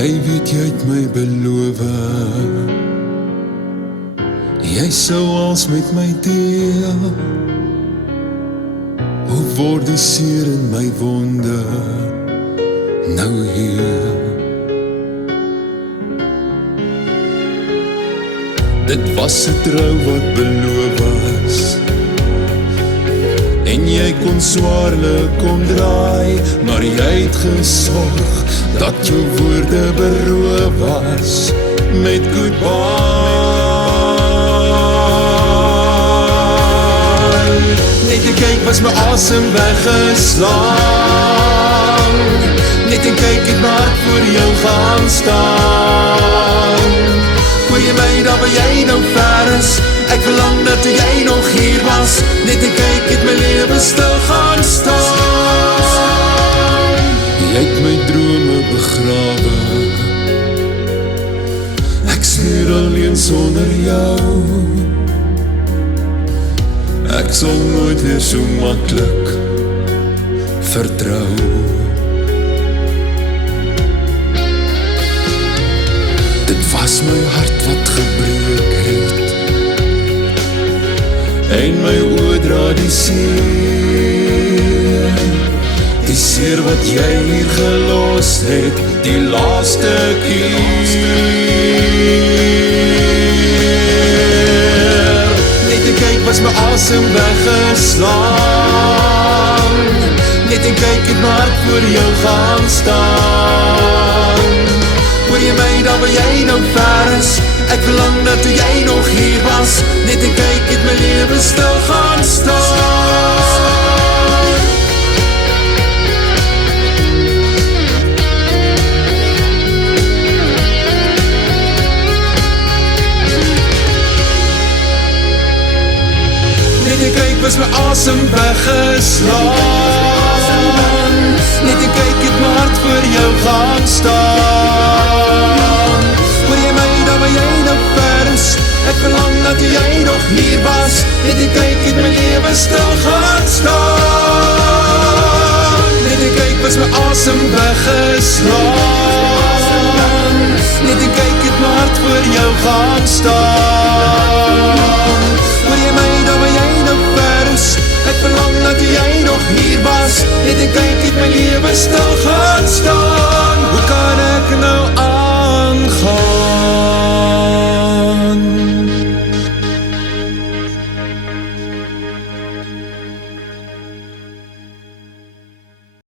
Jy weet jy het my beloof, jy sou als met my deel. Hoe word die seer in my wonde nou heel? Dit was 'n trou wat beloof was, en jy kon swaarlik omdraai, maar jy het gesorg dat jou woorde beroof was met goodbye. Net te kyk was my asem weggeslaan, net te kyk het my hart voor jou gaan staan. Hoor jy my daar waar jy nou ver is, ek verlang dat jy nog hier was, net te kyk het my lewe stil gaan staan. Jy het my drome begrawe, ek sweer alleen sonder jou. Ek sal nooit weer so maklik vertrou. Dit was my hart wat gebreek het, en my oë dra die seer. Die seer wat jy hier gelos het, die laaste keer. Net te kyk was my asem weggeslaan, net te kyk het my hart voor jou gaan staan. Hoor jy my daar waar jy nou ver is, ek verlang dat jy nog hier was, net te kyk het my lewe stil gaan staan. Net te kyk was my asem weggeslaan, net te kyk het my hart voor jou gaan staan. Hoor jy my daar waar jy nou ver is, ek verlang dat jy nog hier was, net te kyk het my lewe stil gaan staan. Net te kyk was my asem weggeslaan, net te kyk het my hart voor jou gaan staan. Hoor jy my daar waar jy nou ver is, ek verlang dat jy nog hier was, net te kyk het my lewe stil gaan staan.